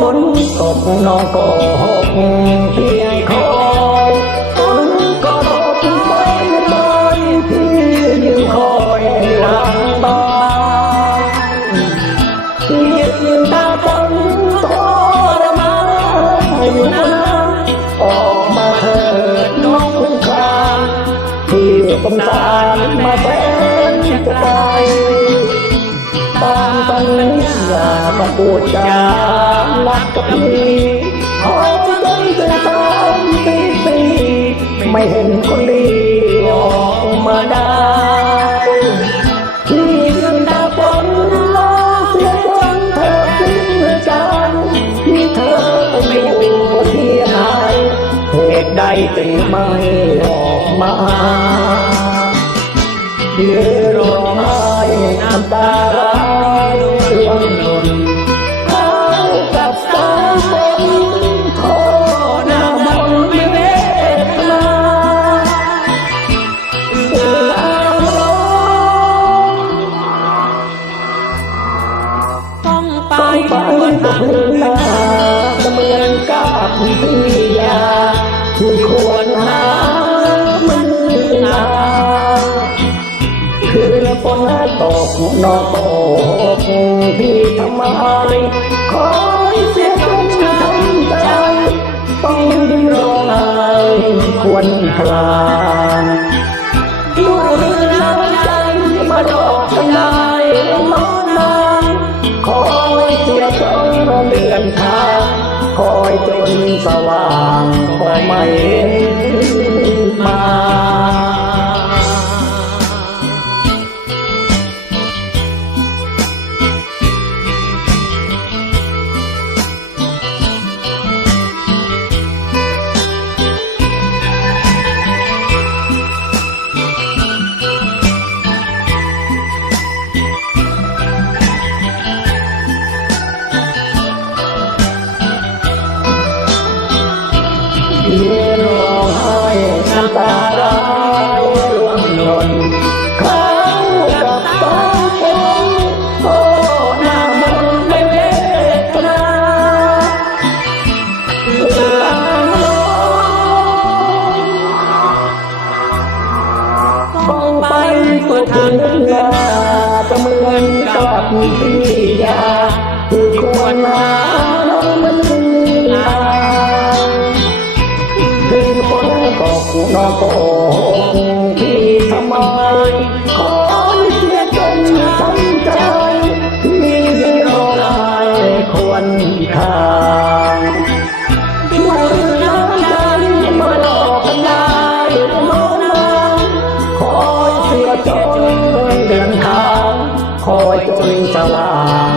ฝนตกน้องก็หกเพียงคอยฝนก็ตกไปไม่ลอยพี่ยืนคอยหลังบ้านพี่ยืนตาฝนทรมานอยู่นะออกมาเถิดน้องคลานที่สงสารมาแสนจะต พูดจารักกับพี่ขอใจจะตามตีตีไม่เห็นคนดีออกมาได้ที่ยืนดาฝนรอเสียวันเธอสิ้นใจที่เธออยู่ที่ไหนเหตุใดจึงไม่ออกมายืนร้อ ไปไปตกพื้นนาเหมือนกับพี่ยาที่ควรหามันนาคือฝนตกนอกตกพี่ทำไมคอยเสียจนทำใจต้องดิ้นร้องไห้ควรคลาง คอยจนสว่างก็ไม่เห็นมา ที่ยาที่ควรหาน้องมันลาคืนฝนตกนอนตกที่ทำไมขอให้เสียจนทำใจที่ยังรอไห้ควรทา จนเดือนทางคอยจนสว่างก็